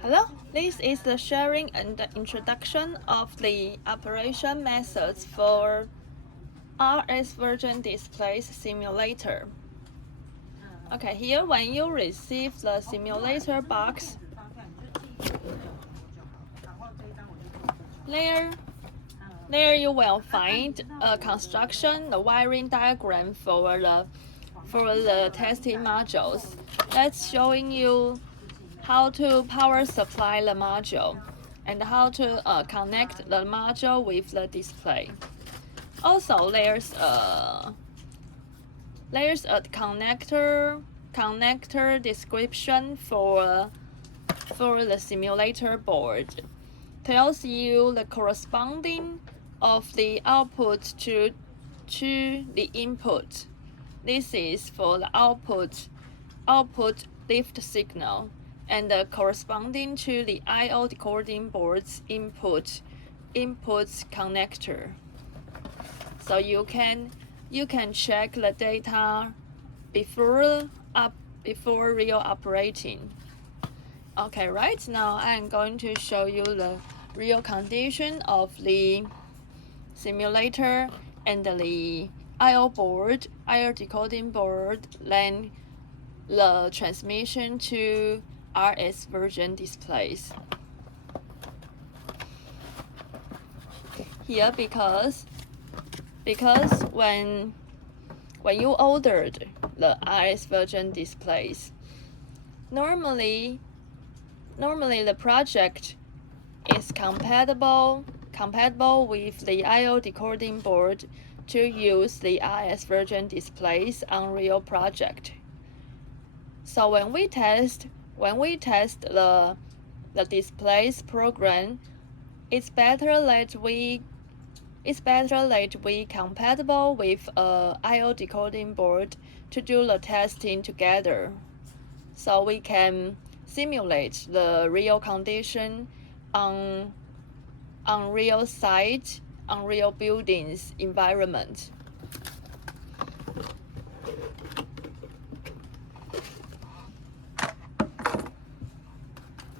Hello, this is the sharing and the introduction of the operation methods for RS version displays simulator. Okay, here when you receive the simulator box, there you will find a construction, the wiring diagram for the testing modules. That's showing you how to power supply the module and how to connect the module with the display. Also, there's a connector description for the simulator board. Tells you the corresponding of the output to the input. This is for the output lift signal and corresponding to the I/O decoding board's input connector. So you can check the data before real operating. Okay, right now I'm going to show you the real condition of the simulator and the I/O board, I/O decoding board, then the transmission to RS version displays. Here because when you ordered the RS version displays, normally the project is compatible with the I/O decoding board to use the RS version displays on real project. So when we test the displays program, it's better that we compatible with a I/O decoding board to do the testing together, so we can simulate the real condition on real site, on real buildings environment.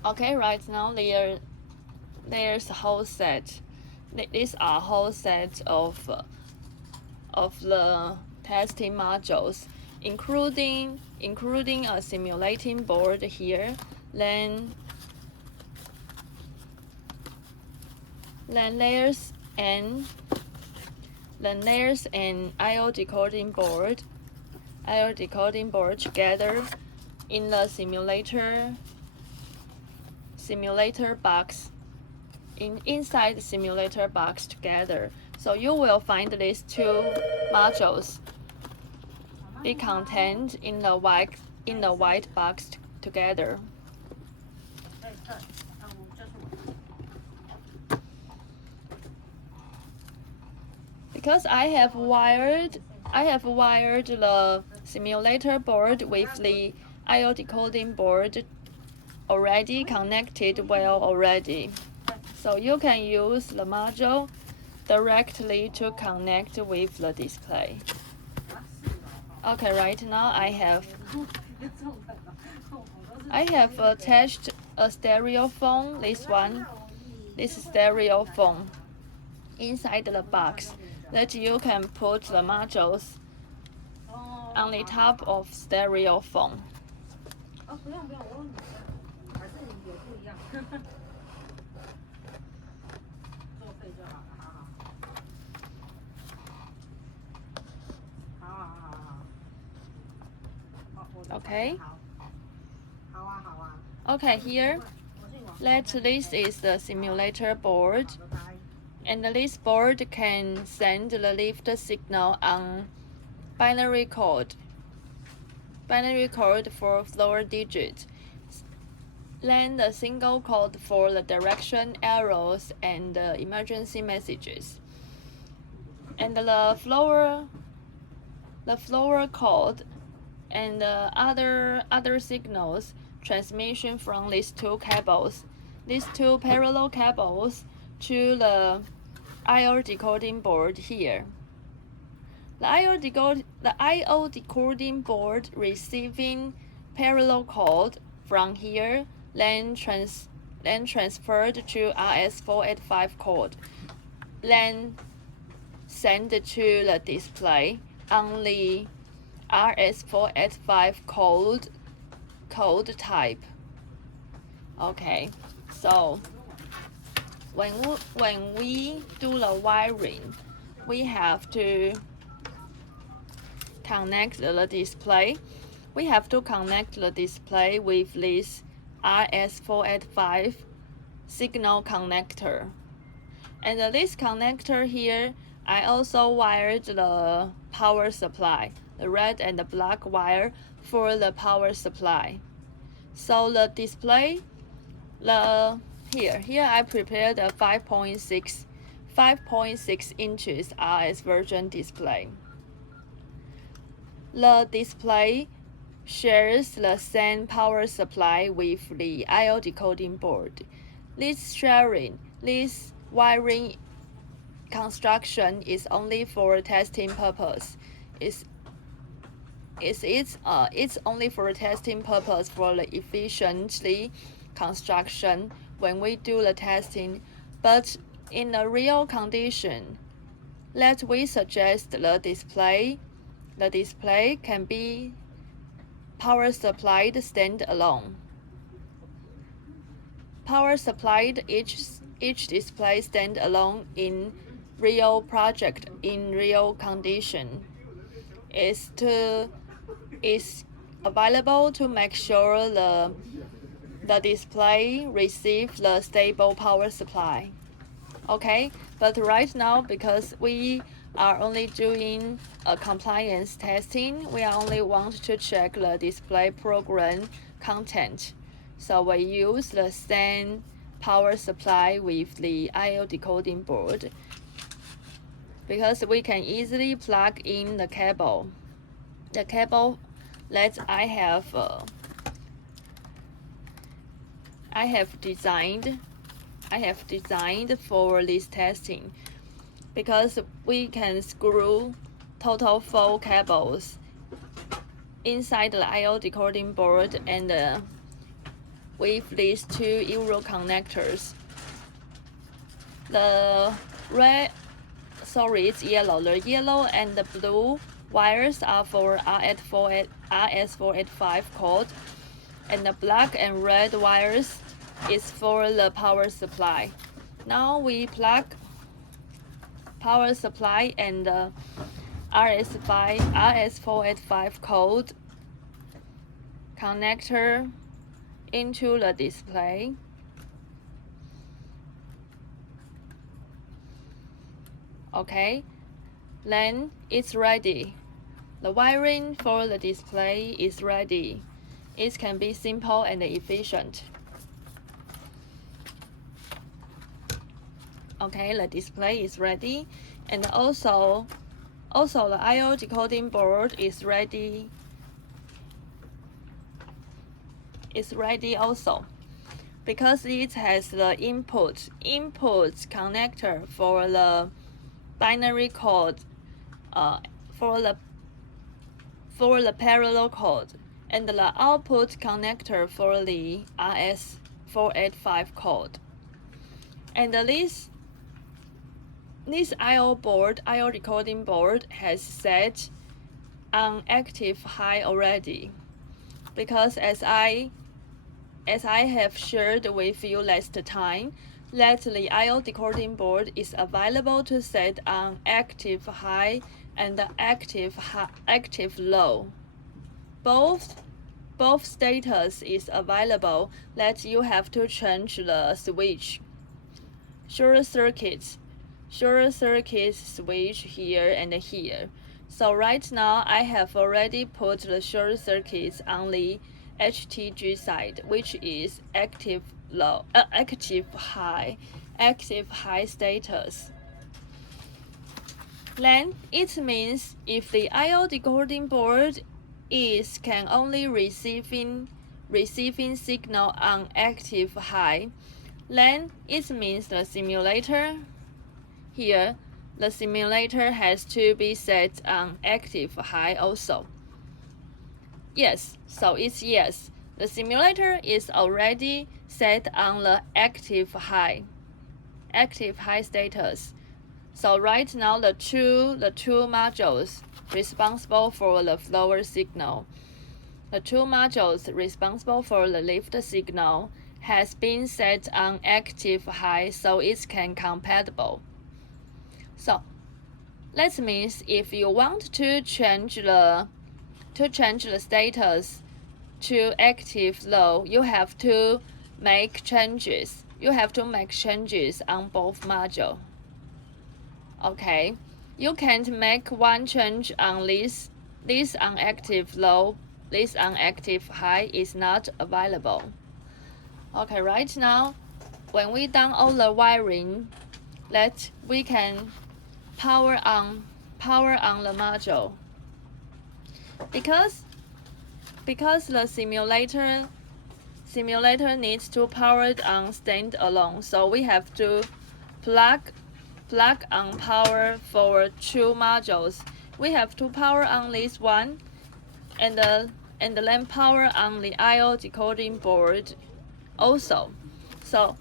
Okay, right now there's a whole set. These are a whole set of the testing modules, including a simulating board here, then there's an I/O decoding board together in the simulator box, inside the simulator box together. So you will find these two modules be contained in the white box together. Because I have wired the simulator board with the I/O decoding board already connected well already. So you can use the module directly to connect with the display. Okay, right now I have attached a stereo phone, this stereo phone, inside the box that you can put the modules on the top of stereo phone. Okay. Okay, here, this is the simulator board, and this board can send the lift signal on binary code for floor digit, then the single code for the direction arrows and emergency messages, and the floor code and other signals transmission from these two parallel cables to the I/O decoding board here. The I/O decoding board receiving parallel code from here then transferred to RS485 code, then sent to the display on the RS485 code type. Okay, so when we do the wiring, we have to connect the display. We have to connect the display with this RS485 signal connector. And this connector here, I also wired the power supply, the red and the black wire for the power supply. So the display, here I prepared a 5.6 inches RS version display. The display shares the same power supply with the I/O decoding board. This wiring construction is only for testing purpose. It's only for testing purpose for the efficiently construction when we do the testing. But in the real condition, let we suggest the display can be power supplied standalone. Power supplied each display standalone in real project in real condition is available to make sure the display receives the stable power supply. Okay, but right now, because we are only doing a compliance testing, we only want to check the display program content. So we use the same power supply with the I/O decoding board because we can easily plug in the cable. The cable that I have designed for this testing, because we can screw total 4 cables inside the I/O decoding board and with these 2 Euro connectors. It's yellow. The yellow and the blue wires are for RS485 code, and the black and red wires is for the power supply. Now we plug power supply and the RS485 code connector into the display. Okay, then it's ready. The wiring for the display is ready. It can be simple and efficient. Okay, the display is ready, and also the I/O decoding board is ready. It's ready also, because it has the input connector for the binary code, for the parallel code, and the output connector for the RS485 code. And this I/O decoding board has set on active high already, because as I have shared with you last time, that the I/O decoding board is available to set on active high and active low. Both status is available, that you have to change the switch. Short circuit switch here and here. So right now I have already put the short circuits on the HTG side, which is active high status. Then it means if the I/O decoding board can only receiving signal on active high, then it means the simulator here, the simulator has to be set on active high also. Yes, so it's yes. The simulator is already set on the active high status. So right now the two modules responsible for the floor signal, the two modules responsible for the lift signal has been set on active high, so it's compatible. So that means if you want to change the status to active low, you have to make changes. You have to make changes on both modules. Okay, you can't make one change on this on active low, this on active high is not available. Okay, right now, when we done all the wiring, that we can power on the module. Because the simulator needs to power it on standalone, so we have to plug on power for two modules. We have to power on this one, and then power on the I/O decoding board also. So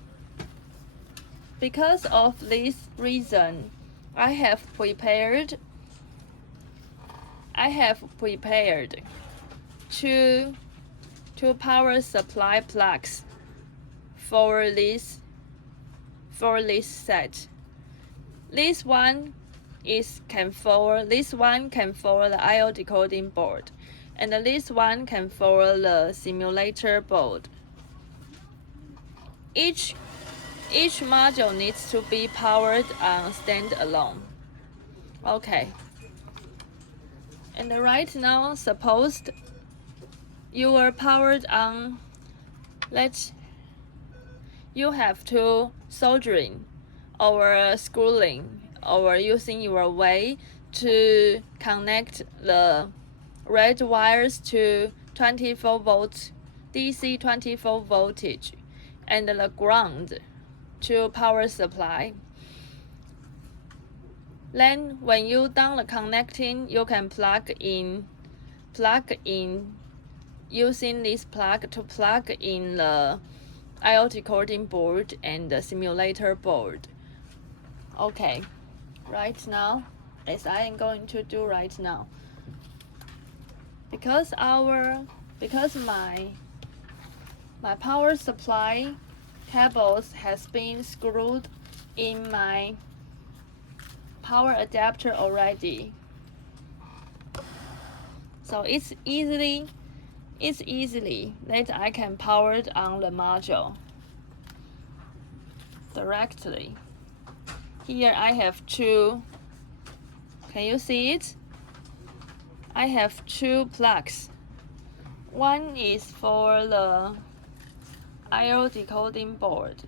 because of this reason, I have prepared two power supply plugs for this set. This one can forward the I/O decoding board, and this one can forward the simulator board. Each module needs to be powered on standalone. Okay. And right now, suppose you are powered on, you have to soldering or screwing or using your way to connect the red wires to 24 volt DC 24 voltage and the ground to power supply. Then when you done the connecting, you can plug in using this plug to plug in the I/O decoding board and the simulator board. Okay, right now, as I am going to do right now, because my power supply cables has been screwed in my power adapter already, so it's easily that I can power it on the module directly. Here I have two. Can you see it? I have two plugs. One is for the I/O decoding board.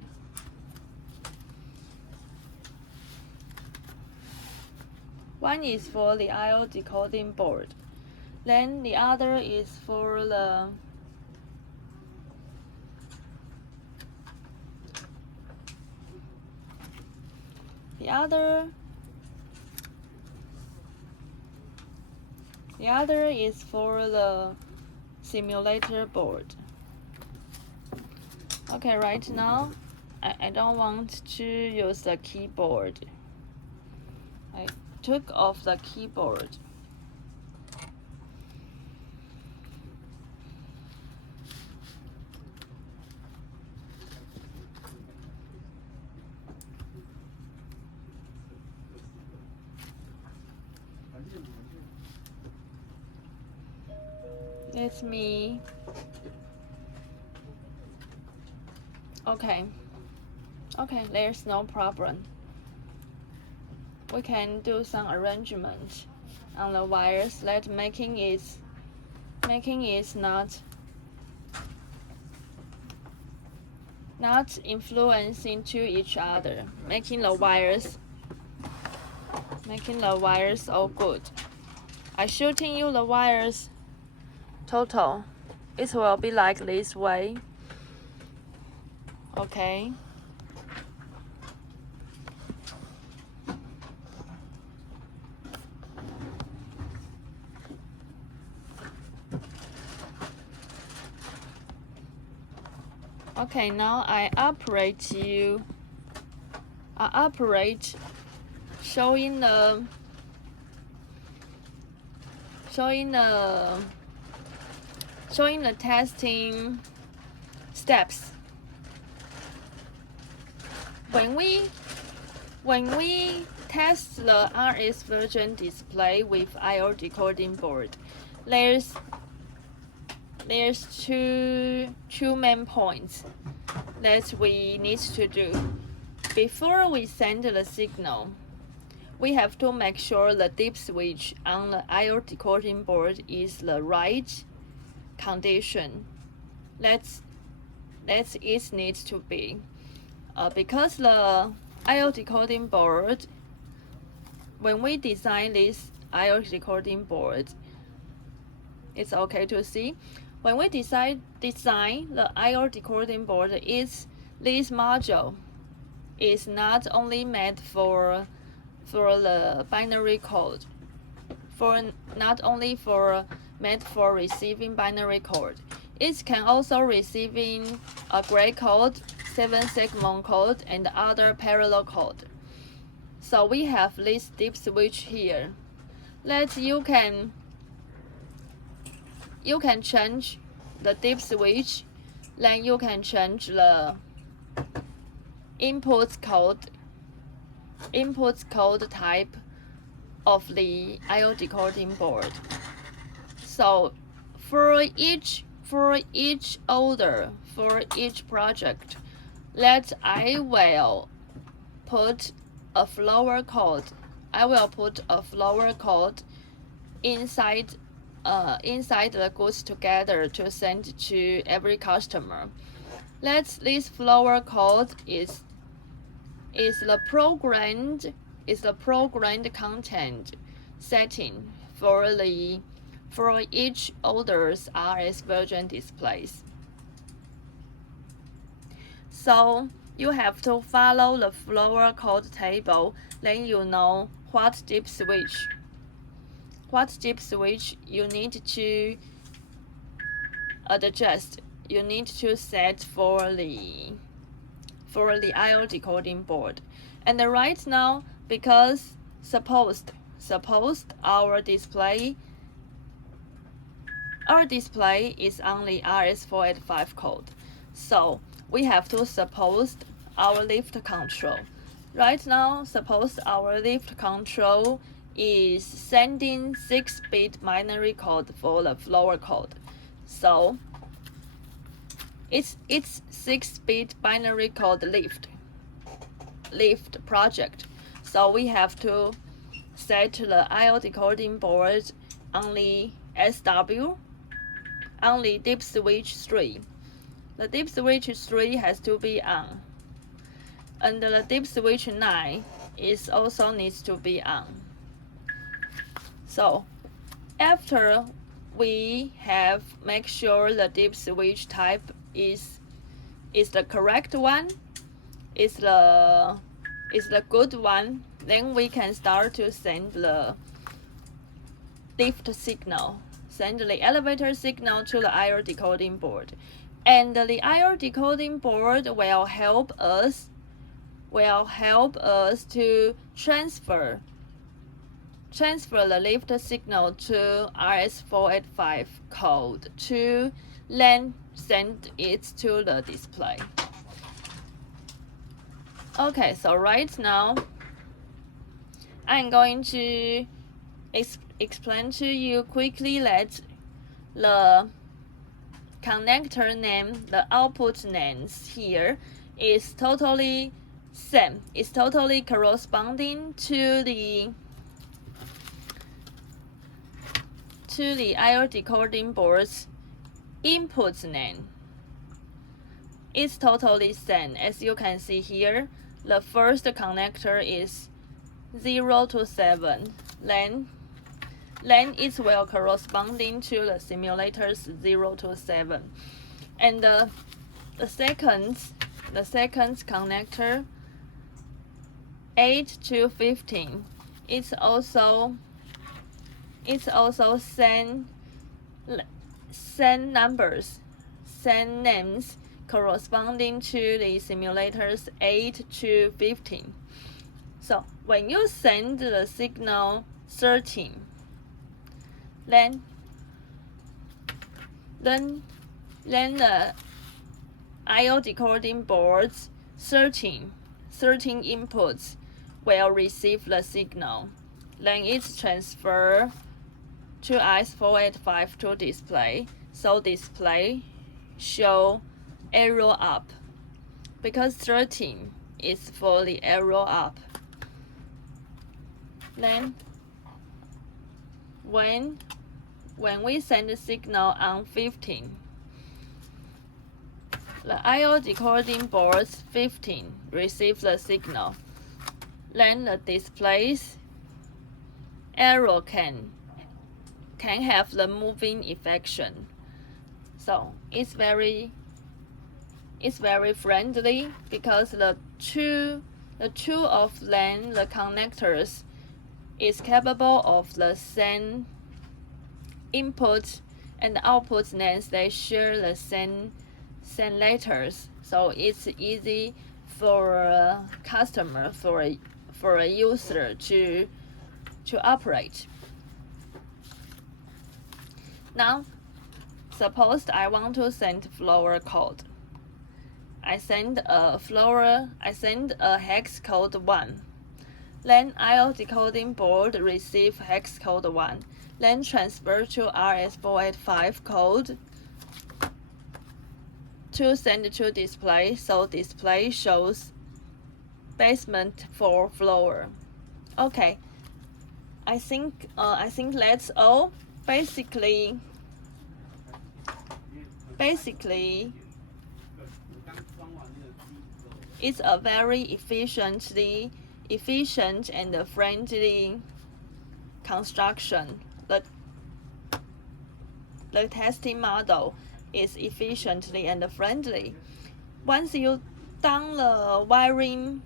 One is for the I/O decoding board. Then the other is for the is for the simulator board. Okay, right now I don't want to use the keyboard. I took off the keyboard. Let me. Okay, there's no problem. We can do some arrangement on the wires that making it not influencing to each other, making the wires all good. I shooting you the wires total. It will be like this way. Okay. Okay, now I operate showing the testing steps. When we test the RS version display with I/O decoding board, there's two main points that we need to do. Before we send the signal, we have to make sure the dip switch on the I/O decoding board is the right condition. That's it needs to be. Because the I/O decoding board, when we design this I/O decoding board, it's okay to see. When we design the I/O decoding board, this module is not only made for the binary code, made for receiving binary code. It can also receiving a gray code, 7-segment code, and other parallel code. So we have this dip switch here that you can change the dip switch, then you can change the input code type of the I/O decoding board. So for each order, for each project, that I will put a flower code. I will put a flower code inside the goods together to send to every customer. This flower code is the programmed content setting for each order's RS version displays. So you have to follow the flower code table, then you know what dip switch you need to adjust, you need to set for the I/O decoding board. And right now, because suppose our display is only RS485 code, so we have to suppose our lift control. Right now, suppose our lift control is sending 6-bit binary code for the flower code. So it's 6-bit binary code lift project. So we have to set the I/O decoding board only SW, only dip switch 3. The dip switch 3 has to be on, and the dip switch 9 is also needs to be on. So after we have make sure the dip switch type is the correct one, is the good one, then we can start to send the lift signal, send the elevator signal to the I/O decoding board. And the I/O decoding board will help us to transfer the lift signal to RS485 code to then send it to the display. Okay, so right now I'm going to explain to you quickly that the connector name, the output names here is totally same. It's totally corresponding to the I/O decoding board's input name. It's totally same. As you can see here, the first connector is 0 to 7. Then it will corresponding to the simulator's 0 to 7. And the second connector, 8 to 15. It's also same numbers, same names corresponding to the simulators 8 to 15. So when you send the signal 13, then the I/O decoding board's 13 inputs will receive the signal. Then it's transferred to IS485 to display. So display show arrow up because 13 is for the arrow up. Then when we send the signal on 15, the I/O decoding board 15 receives the signal. Then the display's arrow can have the moving effect. So it's very friendly because the two of them, the connectors, is capable of the same input and output names. They share the same letters, so it's easy for a customer, for a user to operate. Now, suppose I want to send flower code. I send a hex code 1. Then I/O decoding board receive hex code 1. Then transfer to RS485 code to send to display. So display shows basement for flower. Okay, I think that's all. Basically, it's a very efficient and friendly construction. The testing model is efficiently and friendly. Once you done the wiring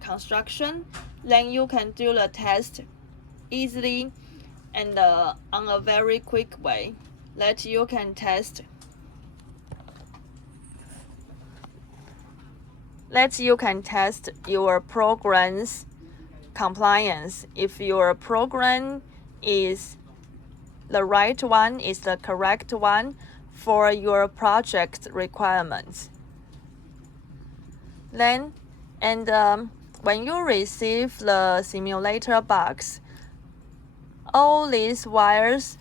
construction, then you can do the test easily and on a very quick way that you can test your program's compliance. If your program is the right one, is the correct one for your project requirements. Then, when you receive the simulator box, all these wires,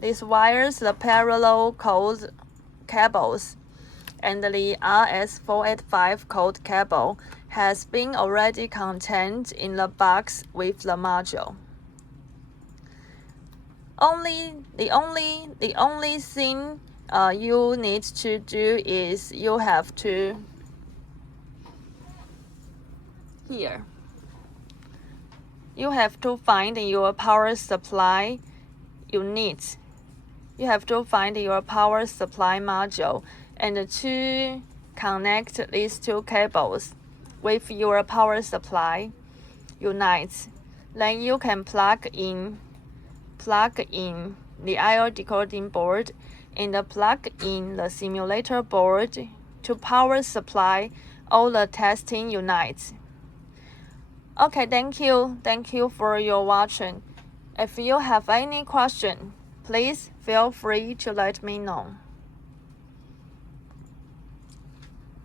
the parallel code cables, and the RS485 code cable has been already contained in the box with the module. The only thing you need to do is you have to find your power supply unit. You have to find your power supply module and to connect these two cables with your power supply units. Then you can plug in the I/O decoding board and plug in the simulator board to power supply all the testing units. Okay, thank you for your watching. If you have any question, please feel free to let me know.